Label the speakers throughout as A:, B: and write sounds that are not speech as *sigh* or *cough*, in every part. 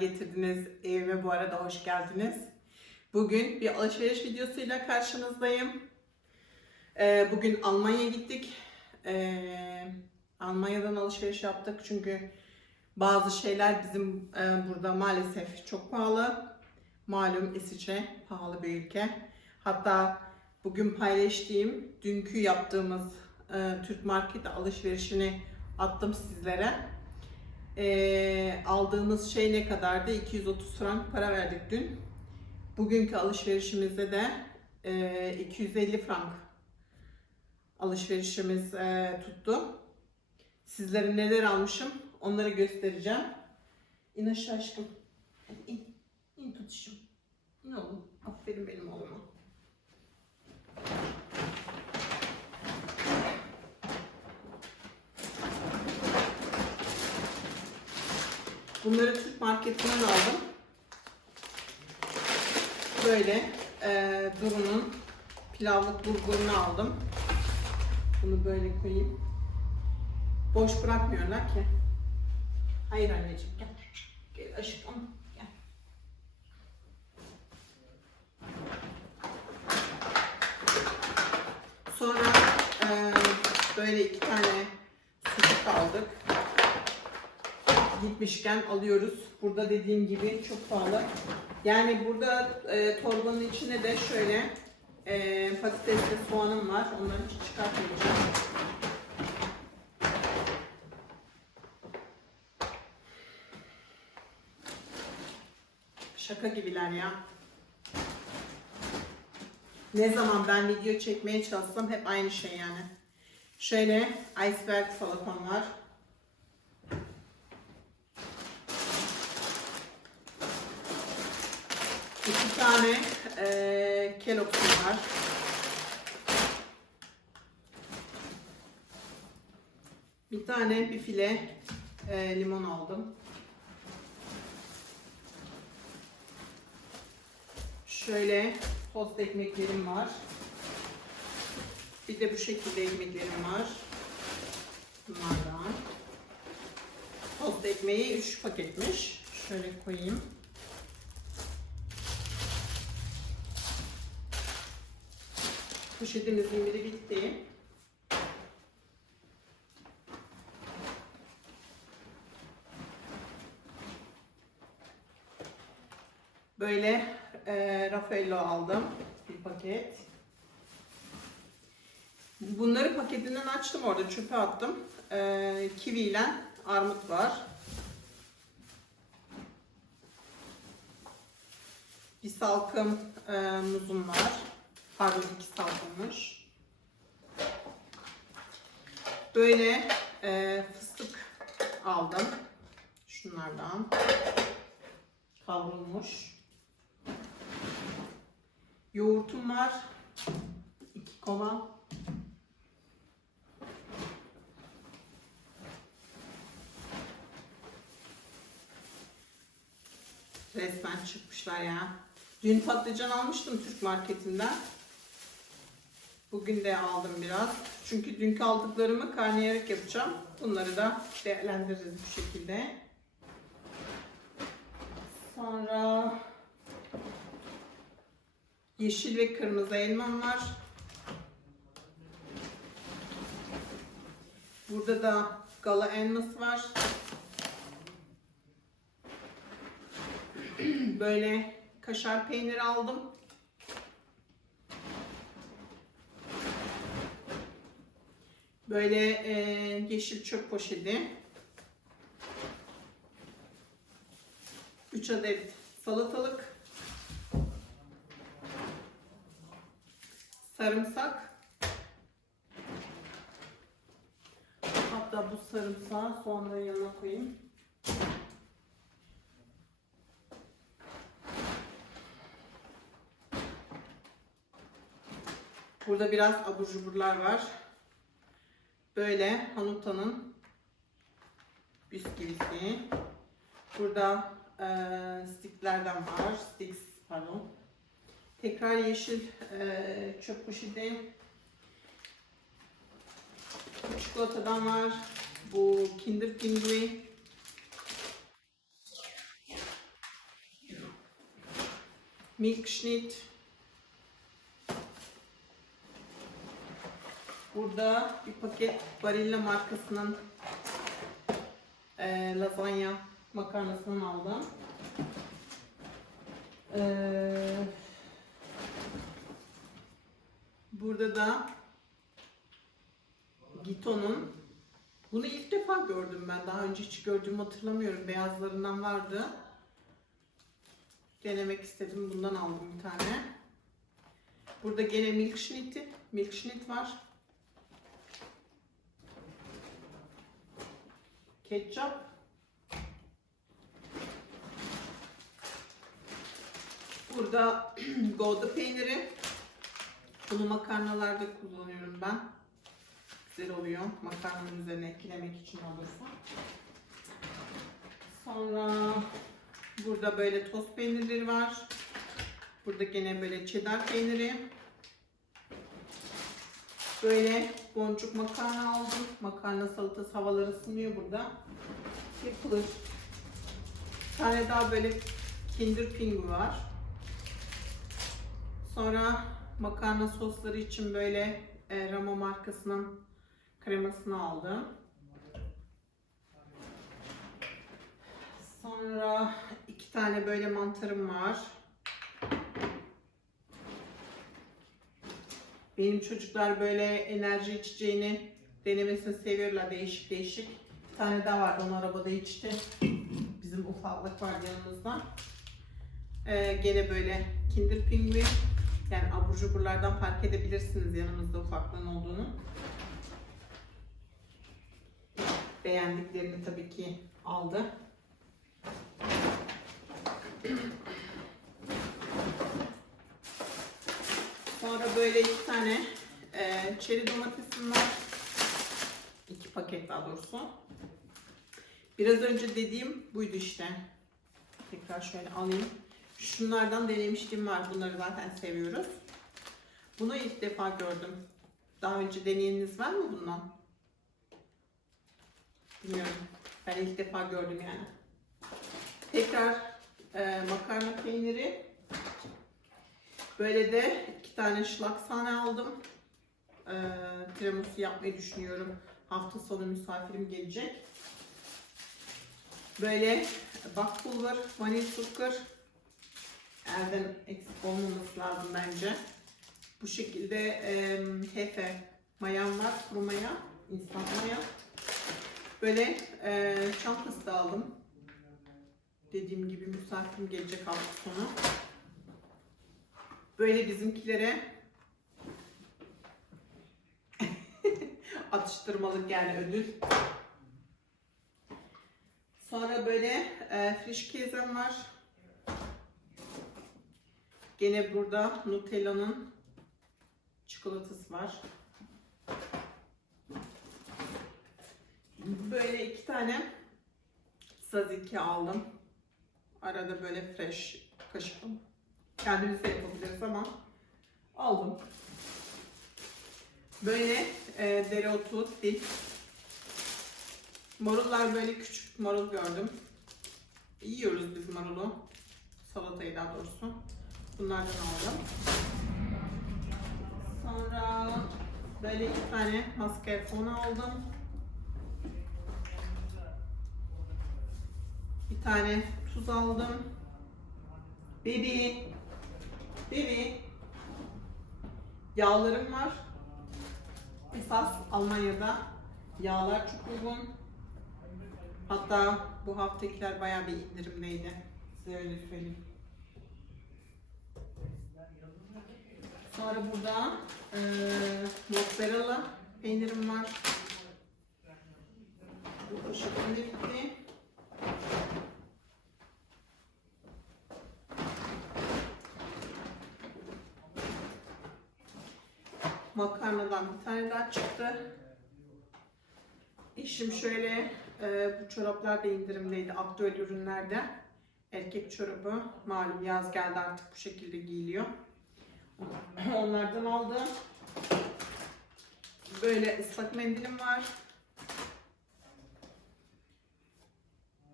A: getirdiniz. Evime bu arada hoş geldiniz. Bugün bir alışveriş videosuyla karşınızdayım. Ee, bugün Almanya'ya gittik. Ee, Almanya'dan alışveriş yaptık çünkü bazı şeyler bizim e, burada maalesef çok pahalı. Malum İsviçre pahalı bir ülke. Hatta bugün paylaştığım, dünkü yaptığımız e, Türk Market alışverişini attım sizlere. E, aldığımız şey ne kadardı? 230 frank para verdik dün. Bugünkü alışverişimizde de e, 250 frank alışverişimiz e, tuttu. Sizlere neler almışım onları göstereceğim. İn aşağı aşkım. İn. İn tutuşum. İn oğlum. Aferin benim oğluma. Bunları Türk marketinden aldım. Böyle e, Duru'nun pilavlık bulgurunu aldım. Bunu böyle koyayım. Boş bırakmıyorlar ki. Hayır anneciğim gel. Gel aşkım gel. Sonra e, böyle iki tane sucuk aldık. Gitmişken alıyoruz. Burada dediğim gibi çok pahalı. Yani burada e, torbanın içine de şöyle e, patatesli soğanım var. Onları hiç çıkartmayacağım. Şaka gibiler ya. Ne zaman ben video çekmeye çalışsam hep aynı şey yani. Şöyle iceberg salatam var. İki tane eee Kellogg's'um var. Bir tane bir file eee, limon aldım. Şöyle tost ekmeklerim var. Bir de bu şekilde ekmeklerim var. Bunlardan. Tost ekmeği 3 paketmiş. Şöyle koyayım. Poşetimizin biri bitti. Böyle e, Raffaello aldım. Bir paket. Bunları paketinden açtım orada çöpe attım. E, kivi ile armut var. Bir salkım e, muzum var. Pardon iki salkımmış. Böyle e, fıstık aldım. Şunlardan. Kavrulmuş. Yoğurtum var. İki kova. Resmen çıkmışlar ya. Dün patlıcan almıştım Türk marketinden. Bugün de aldım biraz. Çünkü dünkü aldıklarımı karnıyarık yapacağım. Bunları da değerlendiririz bu şekilde. Sonra yeşil ve kırmızı elmam var. Burada da gala elması var. *clears throat* Böyle kaşar peyniri aldım. Böyle e, yeşil çöp poşeti. 3 adet salatalık. Sarımsak. Hatta bu sarımsağı soğanların yanına koyayım. Burada biraz abur cuburlar var. Böyle Hanuta'nın bisküvisi. Burada e, sticklerden var. Sticks pardon. Tekrar yeşil e, çöp poşeti. Çikolatadan var. Bu Kinder Pinguin. Milkschnitt. Burada bir paket Barilla markasının e, lazanya makarnasından aldım. Ee, burada da Gito'nun bunu ilk defa gördüm ben. Daha önce hiç gördüğümü hatırlamıyorum. Beyazlarından vardı. Denemek istedim. Bundan aldım bir tane. Burada gene milkschnitt'i. Milkschnitt var. Ketçap. Burada *clears throat* Gouda peyniri. Bunu makarnalarda kullanıyorum ben. Güzel oluyor. Makarnanın üzerine eklemek için olursa. Sonra burada böyle tost peynirleri var. Burada gene böyle cheddar peyniri. Böyle boncuk makarna aldım. Makarna salatası havalar ısınıyor burada. Yapılır. Bir tane daha böyle Kinder Pingu var. Sonra makarna sosları için böyle e, Ramo markasının kremasını aldım. Sonra iki tane böyle mantarım var. Benim çocuklar böyle enerji içeceğini denemesini seviyorlar değişik değişik. Bir tane daha vardı onu arabada içti. Bizim ufaklık var yanımızda. Ee, gene böyle Kinder Pingui. Yani abur cuburlardan fark edebilirsiniz yanımızda ufaklığın olduğunu. Beğendiklerini tabii ki aldı. Sonra böyle iki tane e, çeri domatesim var. Paket daha doğrusu. Biraz önce dediğim buydu işte. Tekrar şöyle alayım. Şunlardan denemiştim var. Bunları zaten seviyoruz. Bunu ilk defa gördüm. Daha önce deneyeniniz var mı bundan? Bilmiyorum. Ben ilk defa gördüm yani. Tekrar e, makarna peyniri. Böyle de iki tane şlaksane aldım. E, tiramisu yapmayı düşünüyorum. Hafta sonu misafirim gelecek. Böyle bak pulver, vanil zucker. Elden eksik olmaması lazım bence. Bu şekilde e, hefe mayam var, kuru maya, instant maya. Böyle e, çantası da aldım. Dediğim gibi misafirim gelecek hafta sonu. Böyle bizimkilere atıştırmalık yani ödül. Sonra böyle e, friş kezem var. Gene burada Nutella'nın çikolatası var. Böyle iki tane saziki aldım. Arada böyle fresh kaşıdım. Kendimiz de yapabiliriz ama aldım. Böyle e, dereotu, dip. Marullar böyle küçük marul gördüm. Yiyoruz biz marulu. Salatayı daha doğrusu. Bunlardan aldım. Sonra böyle iki tane mascarpone aldım. Bir tane tuz aldım. Bebi. Bebi. Yağlarım var. Esas Almanya'da yağlar çok uygun. Hatta bu haftakiler bayağı bir indirimdeydi. Size öyle söyleyeyim. Sonra burada e, mozzarella peynirim var. Bu poşetim de bitti. Makarnadan bir tane daha çıktı. Eşim şöyle e, bu çoraplar da indirimdeydi aktüel ürünlerde. Erkek çorabı malum yaz geldi artık bu şekilde giyiliyor. *clears throat* Onlardan aldım. Böyle ıslak mendilim var.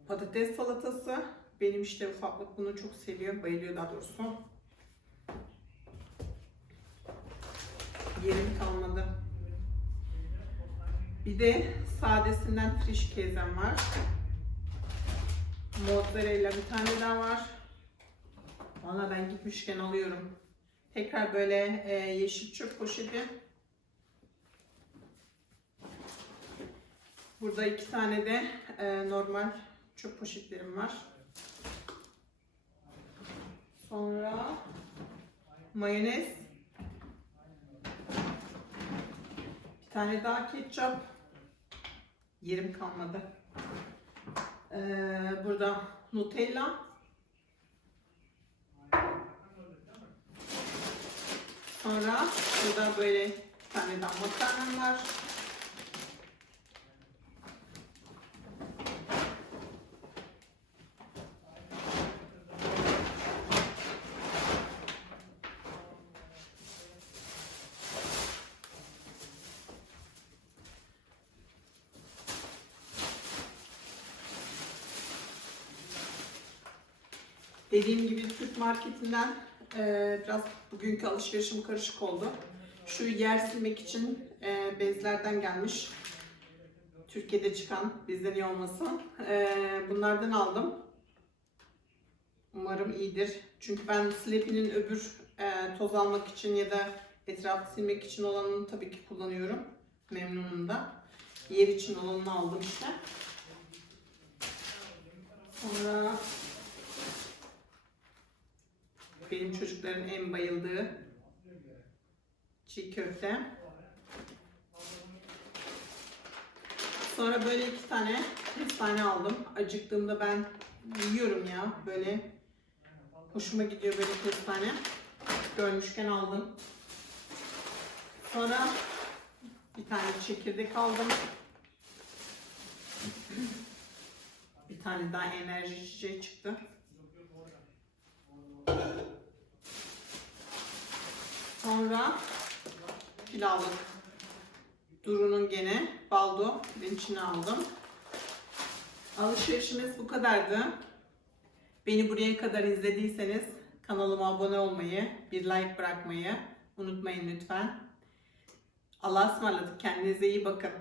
A: Patates salatası. Benim işte ufaklık bunu çok seviyor. Bayılıyor daha doğrusu. Yerim kalmadı. Bir de sadesinden friş kezem var. Mozzarella bir tane daha var. Valla ben gitmişken alıyorum. Tekrar böyle e, yeşil çöp poşeti. Burada iki tane de e, normal çöp poşetlerim var. Sonra mayonez. Bir tane daha ketçap. Yerim kalmadı. Ee, burada Nutella. Sonra burada böyle bir tane daha makarnam var. Dediğim gibi Türk marketinden e, biraz bugünkü alışverişim karışık oldu. Şu yer silmek için e, bezlerden gelmiş. Türkiye'de çıkan bizden iyi olmasın. E, bunlardan aldım. Umarım iyidir. Çünkü ben Sleepy'nin öbür e, toz almak için ya da etrafı silmek için olanını tabii ki kullanıyorum. Memnunum da. Yer için olanını aldım işte. Sonra benim çocukların en bayıldığı çiğ köfte. Sonra böyle iki tane kestane aldım. Acıktığımda ben yiyorum ya böyle. Hoşuma gidiyor böyle kestane. Görmüşken aldım. Sonra bir tane çekirdek aldım. Bir tane daha enerji içeceği çıktı. Sonra pilavlık. Duru'nun gene baldo ben içine aldım. Alışverişimiz bu kadardı. Beni buraya kadar izlediyseniz kanalıma abone olmayı, bir like bırakmayı unutmayın lütfen. Allah'a ısmarladık. Kendinize iyi bakın.